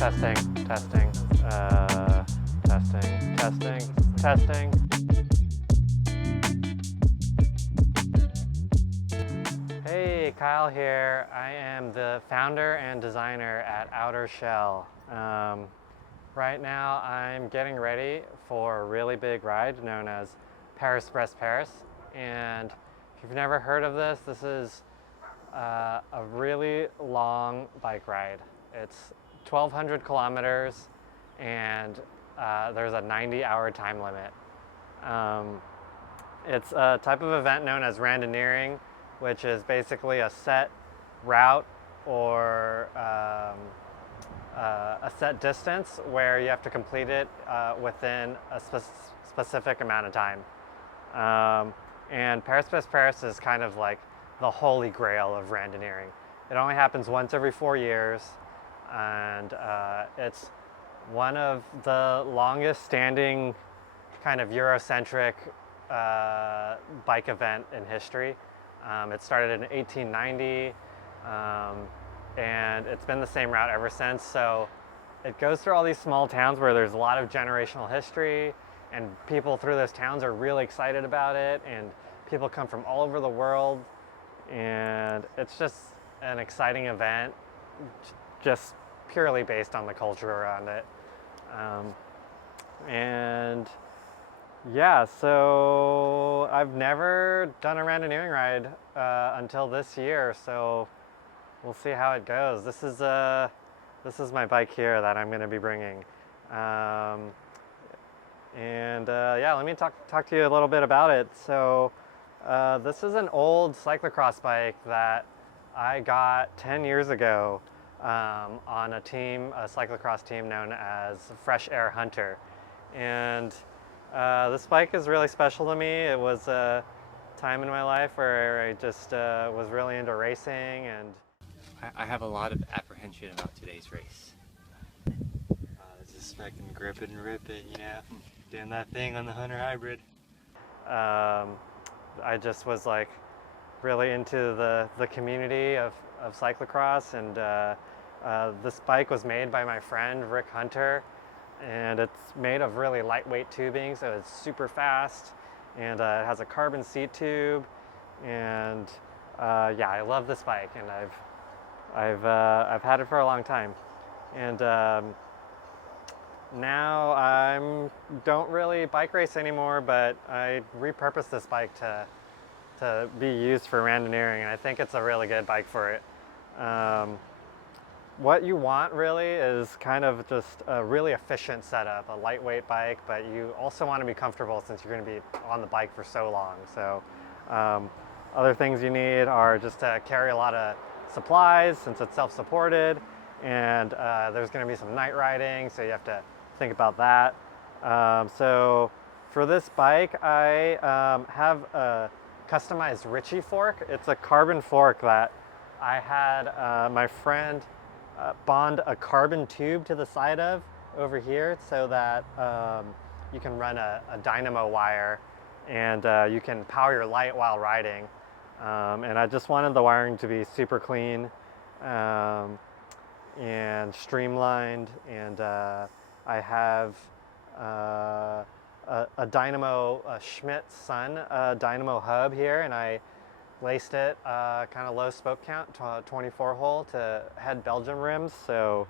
Testing, testing, testing, testing, testing. Hey, Kyle here. I am the founder and designer at Outer Shell. Right now I'm getting ready for a really big ride known as Paris Brest Paris. And if you've never heard of this, this is a really long bike ride. It's 1,200 kilometers and there's a 90-hour time limit. It's a type of event known as randonneuring, which is basically a set route or a set distance where you have to complete it within a specific amount of time. And Paris Brest Paris is kind of like the holy grail of randonneuring. It only happens once every 4 years, and it's one of the longest standing kind of Eurocentric bike event in history. It started in 1890, and it's been the same route ever since. So it goes through all these small towns where there's a lot of generational history, and people through those towns are really excited about it, and people come from all over the world, and it's just an exciting event, just purely based on the culture around it. And yeah, so I've never done a randonneuring ride until this year, so we'll see how it goes. This is my bike here that I'm going to be bringing, yeah, let me talk to you a little bit about it. So this is an old cyclocross bike that I got 10 years ago on a cyclocross team known as Fresh Air Hunter, and this bike is really special to me. It was a time in my life where I just was really into racing, and I have a lot of apprehension about today's race. Just fucking grip it and rip it, you know, doing that thing on the Hunter Hybrid. I just was like really into the community of cyclocross, and this bike was made by my friend Rick Hunter, and it's made of really lightweight tubing, so it's super fast, and it has a carbon seat tube, and yeah, I love this bike, and I've had it for a long time, and now I don't really bike race anymore, but I repurposed this bike to be used for randonneuring, and I think it's a really good bike for it. What you want really is kind of just a really efficient setup, a lightweight bike, but you also want to be comfortable since you're going to be on the bike for so long. So other things you need are just to carry a lot of supplies since it's self-supported, and there's going to be some night riding, so you have to think about that. So for this bike, I have a customized Ritchie fork. It's a carbon fork that I had my friend bond a carbon tube to the side of over here, so that you can run a dynamo wire, and you can power your light while riding. And I just wanted the wiring to be super clean and streamlined, and I have a dynamo, a Schmidt Sun dynamo hub here, and I laced it kind of low spoke count to a 24 hole to head Belgium rims. So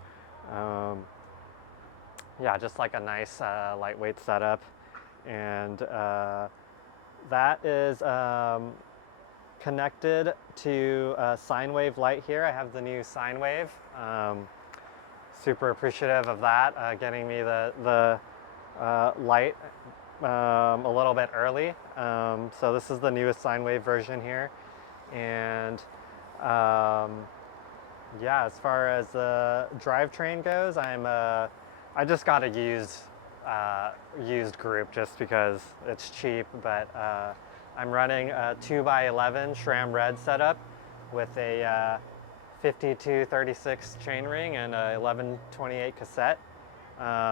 yeah, just like a nice lightweight setup, and that is connected to a sine wave light here. I have the new sine wave. Super appreciative of that, getting me the light a little bit early. So this is the newest sine wave version here, and yeah, as far as the drivetrain goes, I just got a used group just because it's cheap, but I'm running a 2x11 SRAM Red setup with a 5236 chainring and a 1128 cassette.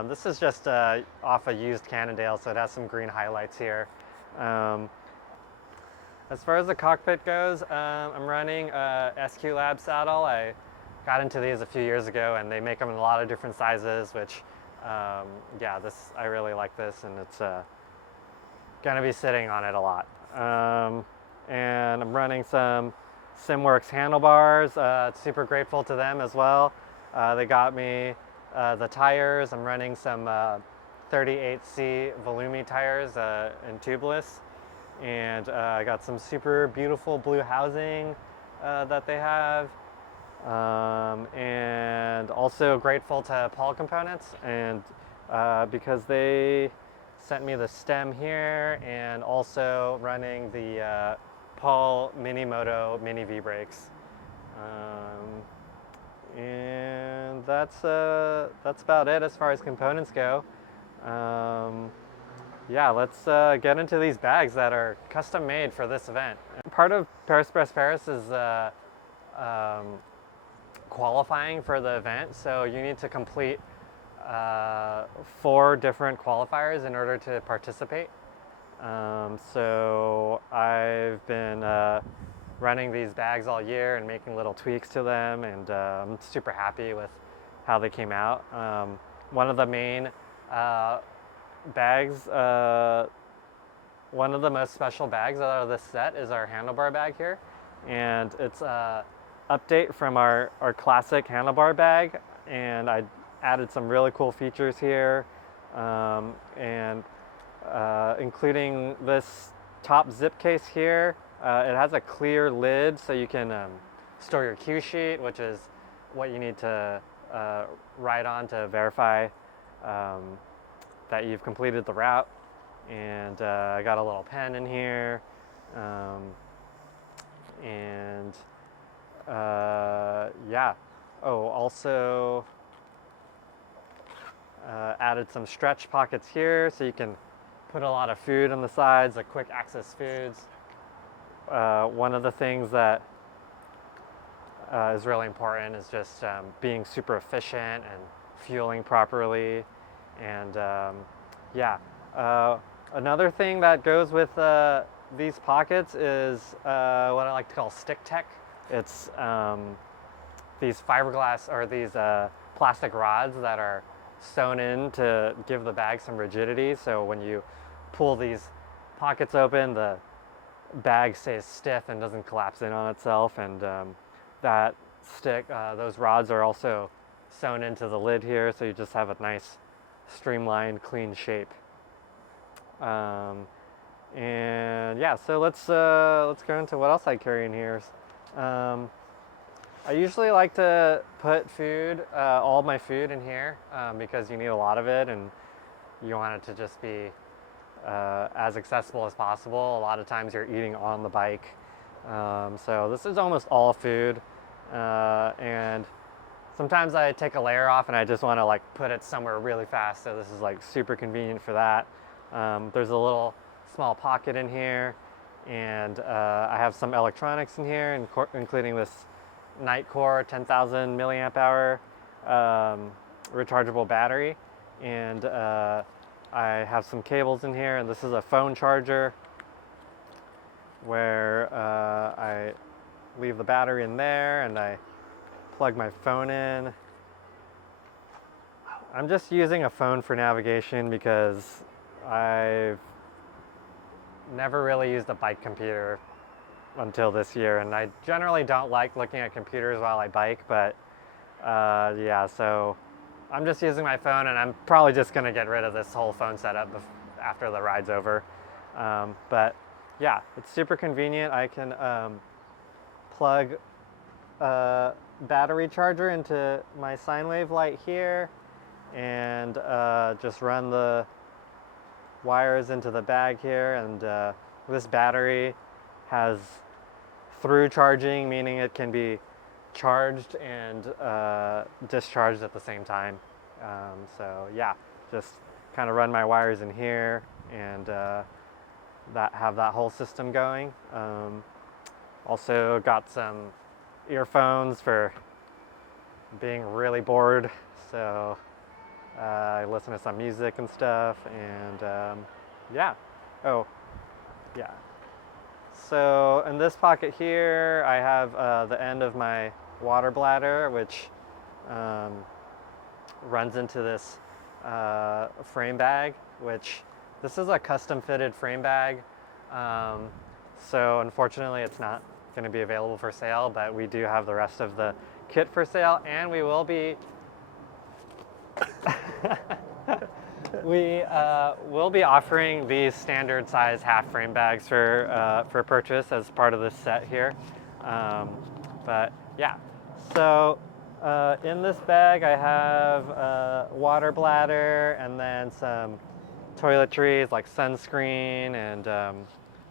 This is just off a used Cannondale, so it has some green highlights here. As far as the cockpit goes, I'm running a SQ Lab saddle. I got into these a few years ago, and they make them in a lot of different sizes, which, yeah, I really like this, and it's gonna be sitting on it a lot. And I'm running some SimWorks handlebars. Super grateful to them as well. They got me the tires. I'm running some 38C Volumi tires in tubeless, and I got some super beautiful blue housing that they have. And also grateful to Paul Components, and because they sent me the stem here, and also running the Paul Mini Moto Mini V brakes. And that's about it as far as components go. Yeah, let's get into these bags that are custom made for this event. Part of Paris Brest Paris is qualifying for the event, so you need to complete 4 different qualifiers in order to participate. So I've been running these bags all year and making little tweaks to them, and I'm super happy with how they came out. One of the main bags, one of the most special bags out of this set is our handlebar bag here, and it's a update from our classic handlebar bag, and I added some really cool features here, and including this top zip case here. It has a clear lid, so you can store your cue sheet, which is what you need to write on to verify that you've completed the route. And I got a little pen in here, and yeah. Oh, also added some stretch pockets here, so you can put a lot of food on the sides, like quick access foods. One of the things that is really important is just being super efficient and fueling properly. And yeah, another thing that goes with these pockets is what I like to call stick tech. It's these fiberglass or these plastic rods that are sewn in to give the bag some rigidity. So when you pull these pockets open, the bag stays stiff and doesn't collapse in on itself. And that those rods are also sewn into the lid here, so you just have a nice streamlined, clean shape. And yeah, so let's go into what else I carry in here. I usually like to put food, all my food in here, because you need a lot of it, and you want it to just be as accessible as possible. A lot of times you're eating on the bike. So this is almost all food, and sometimes I take a layer off and I just want to like put it somewhere really fast, so this is like super convenient for that. There's a little small pocket in here, and I have some electronics in here, including this Nightcore 10,000 milliamp hour rechargeable battery, and I have some cables in here, and this is a phone charger where I leave the battery in there and I plug my phone in. I'm just using a phone for navigation because I've never really used a bike computer until this year, and I generally don't like looking at computers while I bike, but yeah, so I'm just using my phone, and I'm probably just gonna get rid of this whole phone setup after the ride's over. But yeah, it's super convenient. I can plug a battery charger into my sine wave light here, and just run the wires into the bag here, and this battery has through charging, meaning it can be charged and discharged at the same time. So yeah, just kind of run my wires in here, and have that whole system going. Also got some earphones for being really bored, so I listen to some music and stuff, and yeah. Oh, yeah. So in this pocket here, I have the end of my water bladder, which runs into this frame bag, which this is a custom fitted frame bag. So unfortunately it's not going to be available for sale, but we do have the rest of the kit for sale, and we will be will be offering these standard size half frame bags for purchase as part of this set here. But yeah, so in this bag I have a water bladder and then some toiletries like sunscreen, and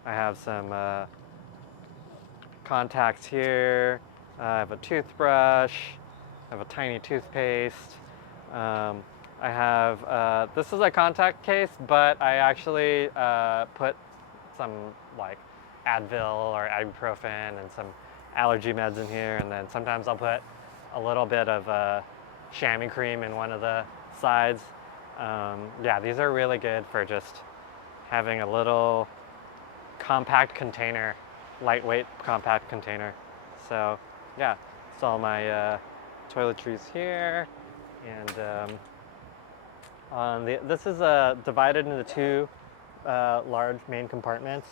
I have some contacts here. I have a toothbrush, I have a tiny toothpaste. I have, this is a contact case, but I actually put some like Advil or ibuprofen and some allergy meds in here, and then sometimes I'll put a little bit of chamois cream in one of the sides. Yeah, these are really good for just having a little compact container, lightweight compact container. So yeah, it's all my toiletries here, and this is divided into two large main compartments,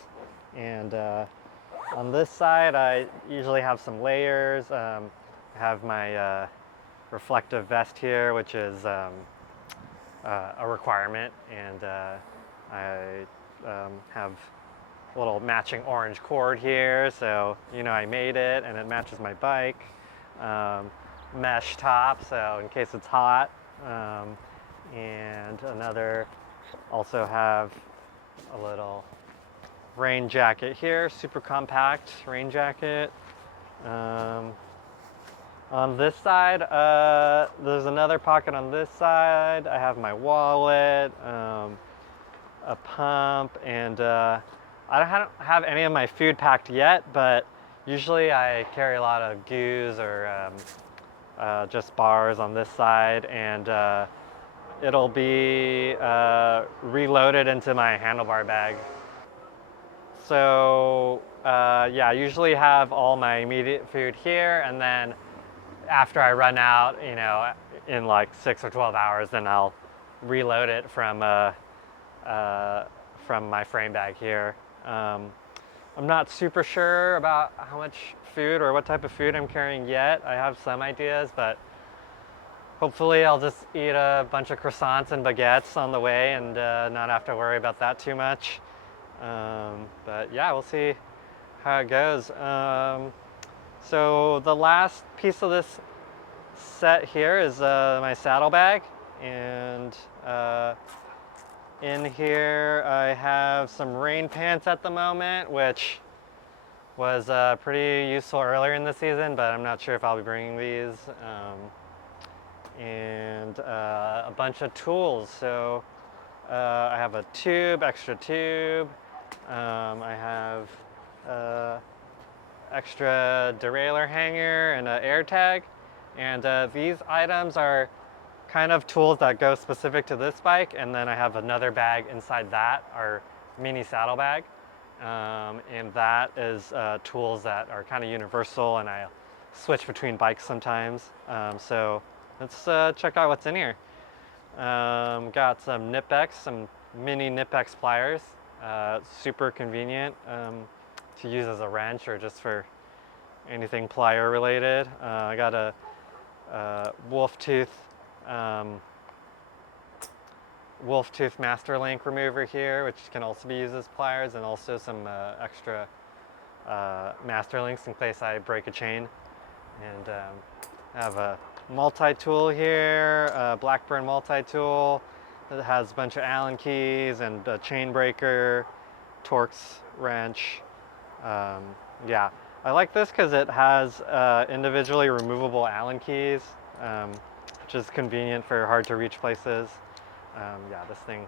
and on this side I usually have some layers. I have my reflective vest here, which is a requirement, and I have a little matching orange cord here, so you know I made it and it matches my bike. Mesh top, so in case it's hot. And another, also have a little rain jacket here, super compact rain jacket. On this side, there's another pocket on this side. I have my wallet, a pump, and I don't have any of my food packed yet, but usually I carry a lot of goos or just bars on this side, and it'll be reloaded into my handlebar bag. So yeah, I usually have all my immediate food here, and then after I run out, you know, in like 6 or 12 hours, then I'll reload it from my frame bag here. I'm not super sure about how much food or what type of food I'm carrying yet. I have some ideas, but hopefully I'll just eat a bunch of croissants and baguettes on the way and not have to worry about that too much. But yeah, we'll see how it goes. So the last piece of this set here is my saddlebag, and in here I have some rain pants at the moment, which was pretty useful earlier in the season, but I'm not sure if I'll be bringing these. And a bunch of tools. So I have a tube, extra tube. I have extra derailleur hanger and an air tag. And these items are kind of tools that go specific to this bike. And then I have another bag inside that, our mini saddlebag. And that is tools that are kind of universal, and I switch between bikes sometimes. So let's check out what's in here. Got some Nip-X, some mini Nip-X pliers. Super convenient to use as a wrench or just for anything plier related. I got a wolf tooth master link remover here, which can also be used as pliers, and also some extra master links in case I break a chain. And I have a multi-tool here, a Blackburn multi-tool that has a bunch of Allen keys and a chain breaker, Torx wrench. Yeah, I like this because it has individually removable Allen keys, which is convenient for hard to reach places. Yeah, this thing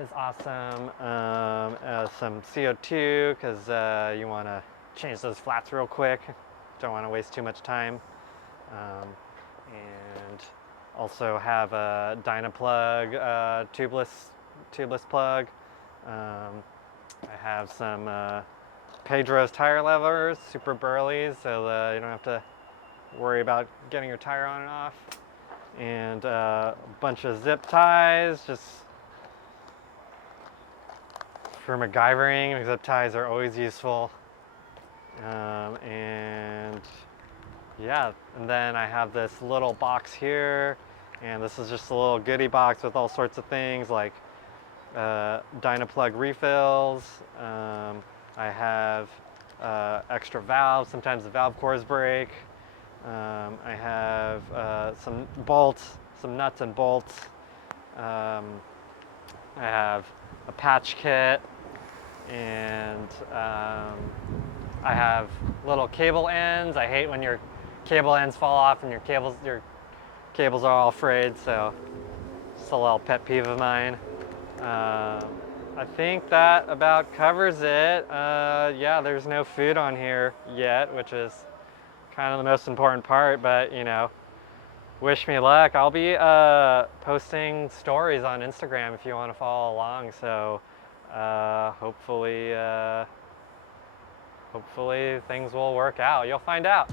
is awesome. Some CO2 because you want to change those flats real quick. Don't want to waste too much time. And also have a dyneema plug, tubeless plug. I have some Pedro's tire levers, super burly, so you don't have to worry about getting your tire on and off. And a bunch of zip ties, just for MacGyvering. Zip ties are always useful. And yeah, and then I have this little box here, and this is just a little goodie box with all sorts of things like Dynaplug refills. I have extra valves, sometimes the valve cores break. I have some bolts, some nuts and bolts. I have a patch kit, and I have little cable ends. I hate when your cable ends fall off and your cables are all frayed, so it's a little pet peeve of mine. I think that about covers it. Yeah, there's no food on here yet, which is kind of the most important part, but you know, wish me luck. I'll be posting stories on Instagram if you want to follow along, so hopefully things will work out. You'll find out.